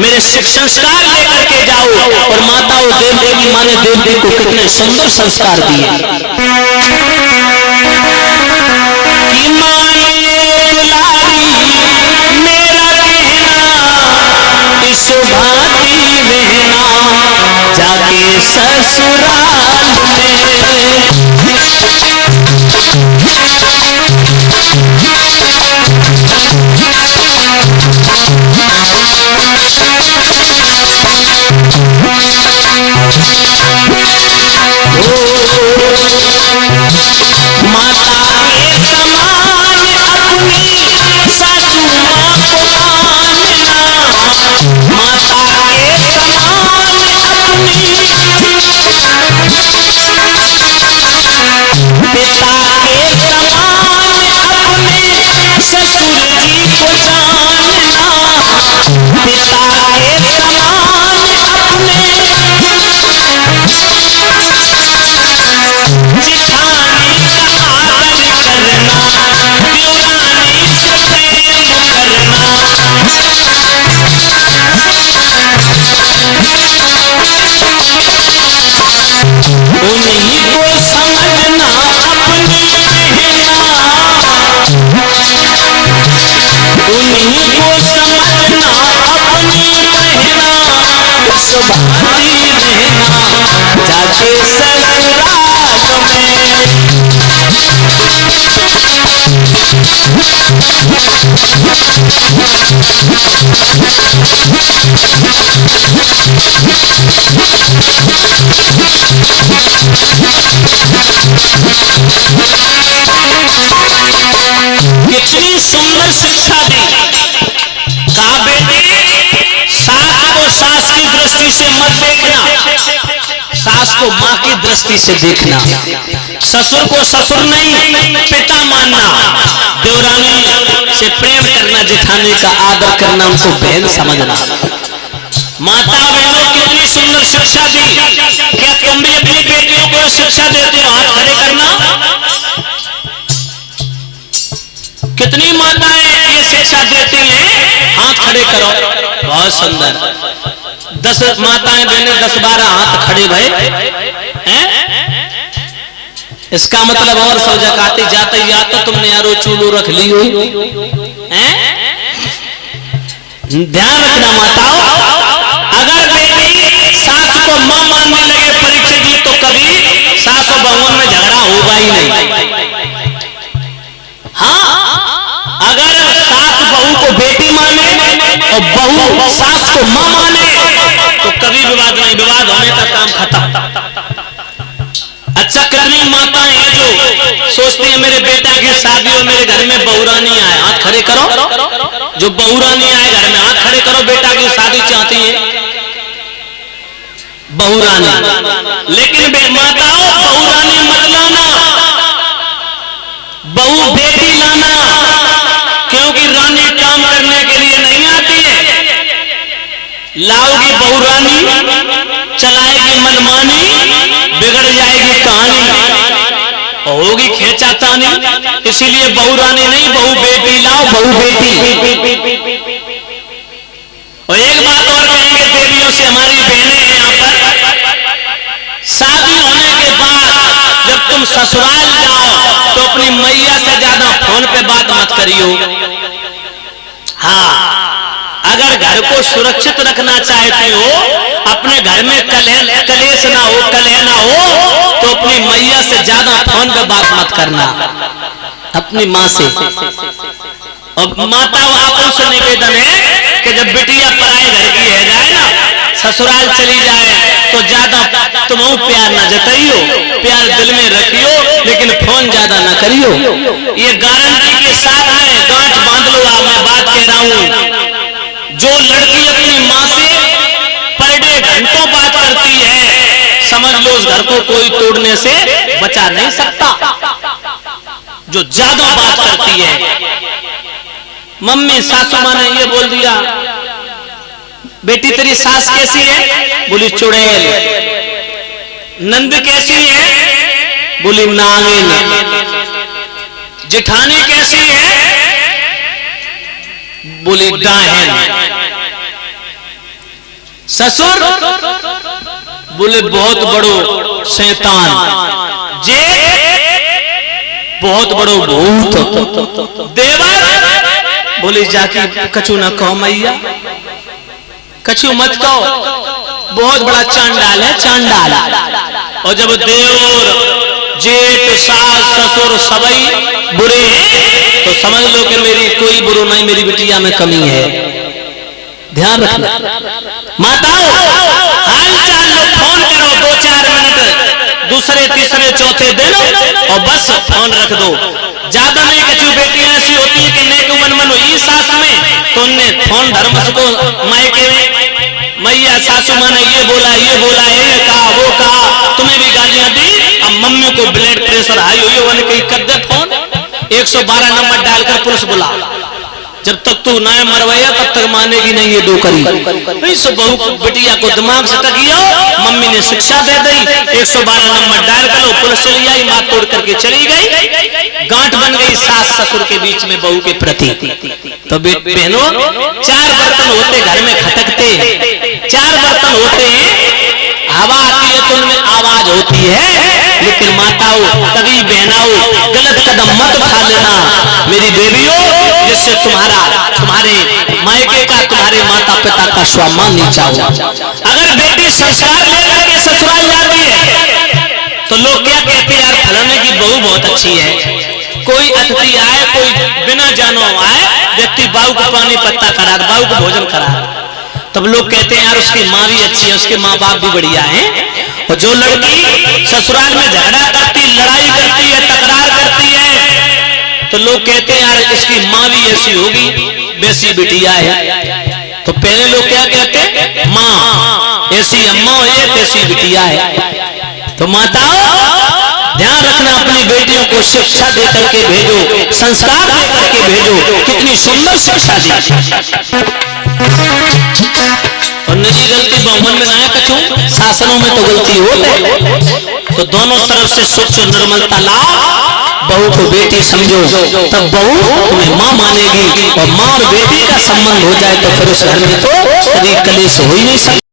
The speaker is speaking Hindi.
मेरे संस्कार लेकर के जाओ। और माता और देव देवी माँ ने देव देवी को कितने सुंदर संस्कार दिए कि माने दुलारी मेरा कहना इस भांति रहना जाके ससुराल में। माता के समान अपनी सासू माँ को मानना, माता के समान अपनी पिता के समान अपने ससुर जी को जानना, पिता के समान अपने जिठानी का आदर करना, देवरानी से प्रेम करना। उन्हीं को समझना अपनी बहना, उन्हीं को समझना अपनी बहना, इस भांति रहना जाके ससुराल में। कितनी सुंदर शिक्षा दी। कहा बेटे सास को सास की दृष्टि से मत देखना, सास को माँ की दृष्टि से देखना, ससुर को ससुर नहीं पिता मानना, देवरानी से प्रेम करना, जेठानी का आदर करना, उनको बहन समझना। माता बहनों कितनी सुंदर शिक्षा दी। क्या तुम भी अपनी बेटियों को शिक्षा देते हो? हाथ खड़े करना। कितनी माताएं ये शिक्षा देती हैं? हाथ खड़े करो। बहुत सुंदर। 10 माताएं बहनें 10-12 हाथ खड़े भय हैं? इसका मतलब और सब जगाते जाते या तो तुमने यारो चूलो रख ली हो हैं? ध्यान रखना माताओं, अगर बेटी सास को मां मानने लगे परीक्षा दी तो कभी सास और बहुओं में झगड़ा होगा ही नहीं। हाँ, अगर सास बहू को बेटी माने और बहू सास को मां माने तो कभी विवाद नहीं, विवाद होने का काम खत्म। अच्छा, कितनी माताएं हैं जो सोचती है मेरे बेटा की शादी हो, मेरे घर में बहुरानी आए, हाथ खड़े करो। जो बहुरानी आए घर में, हाथ खड़े करो। बेटा की शादी चाहती है बहुरानी, लेकिन माताओं बहुरानी मत लाना, बहू बेटी लाना, क्योंकि रानी काम करने के लिए नहीं आती है। लाओगी बहुरानी, चलाएगी मनमानी, बिगड़ जाएगी कहानी, होगी खेचातानी। इसीलिए बहुरानी नहीं, बहू बेटी लाओ, बहू बेटी। और एक बात और कहेंगे देवियों से, हमारी बहनें हैं यहाँ पर, शादी होने के बाद जब तुम ससुराल जाओ तो अपनी मैया से ज्यादा फोन पे बात मत करियो। हाँ, अगर घर को सुरक्षित रखना चाहती हो, अपने घर में कलेश ना हो, कलह ना हो, तो अपनी मैया से ज्यादा फोन पे बात मत करना, अपनी माँ से। और माता आपन से निवेदन है कि जब बिटिया पराए घर की है जाए ना, ससुराल चली जाए तो ज्यादा तुम प्यार ना जताइयो, प्यार दिल में रखियो, लेकिन फोन ज्यादा ना करियो। ये गारंटी के साथ में गांठ बांध लो। मैं बात कह रहा हूं, जो लड़की अपनी माँ से पर डे घंटों बात करती है, समझ लो उस घर को कोई तोड़ने से बचा नहीं सकता। जो ज्यादा बात करती है, मम्मी सासू माँ ने ये बोल दिया, बेटी तेरी सास कैसी है? बोली चुड़ैल। नंद कैसी है? बोली नागिन। जेठानी कैसी है? बोली डाहन। ससुर बोले बहुत बड़ो शैतान, जे बहुत बड़ो भूत, देवर बोले जाके कछु न कहो मैया, कछु मत कहो, बहुत बड़ा चांडाल है चांडाल। और जब देवर जेठ सास ससुर सभी बुरे हैं तो समझ लो कि मेरी कोई बुरो नहीं, मेरी बिटिया में कमी है। ध्यान रखना माताओं, हाल चाल लो, फोन करो 2-4 मिनट, दूसरे तीसरे चौथे दिन और बस फोन रख दो। ज्यादा नहीं, कछु बेटियां ऐसी होती है कि नेक मन मन हुई सास में तो उनने फोन धर्म को मायके में, मैया सासू माँ ने ये बोला ये कहा वो कहा, तुम्हें भी गालियां दी, अब मम्मी को ब्लड प्रेशर हाई हुई, उन्होंने कही कर दे फोन, 112 नंबर डालकर पुलिस बुला, जब तक तू ना मरवाया तब तक मानेगी नहीं ये डोकरी। इस बहू बिटिया को दिमाग से टकिया, मम्मी ने शिक्षा दे दी, 112 नंबर डायल कर लो, पुलिस चली आई, माँ तोड़ करके चली गई, गांठ बन गई सास ससुर के बीच में बहू के प्रति। तो बहनों, 4 बर्तन होते घर में खटकते, 4 बर्तन होते हैं, हवा आती है तो उनमें आवाज होती है, लेकिन माताओं कभी बहनाओं गलत कदम मत उठा लेना मेरी बेबियों, जिससे तुम्हारे मायके का, तुम्हारे माता पिता का सम्मान नीचा हो। अगर बेटी संस्कार लेकर के ससुराल जाती है तो लोग क्या कहते हैं, यार फलाने की बहू बहुत अच्छी है। कोई अतिथि आए, कोई बिना जानो आए व्यक्ति बहू को पानी पत्ता करा, बहू को भोजन करा, तब लोग कहते हैं यार उसकी माँ भी अच्छी है, उसके माँ बाप भी बढ़िया हैं। और जो लड़की ससुराल में झगड़ा करती, लड़ाई करती है, तकरार करती है, तो लोग कहते हैं यार इसकी माँ भी ऐसी होगी, वैसी बिटिया है। तो पहले लोग क्या कहते हैं, माँ ऐसी अम्मा हो ऐसी बिटिया है। तो माताओं ध्यान रखना, अपनी बेटियों को शिक्षा दे करके भेजो, संस्कार दे करके भेजो। कितनी सुंदर शिक्षा दी। और निजी गलती बहुमन में ना कछू, शासनों में तो गलती हो गई। तो दोनों तरफ से स्वच्छ निर्मलता लाओ, बहू को बेटी समझो, तब बहू तुम्हें माँ मानेगी। और माँ और बेटी का संबंध हो जाए तो फिर उस घर में तो कभी कलेश हो ही नहीं सकता।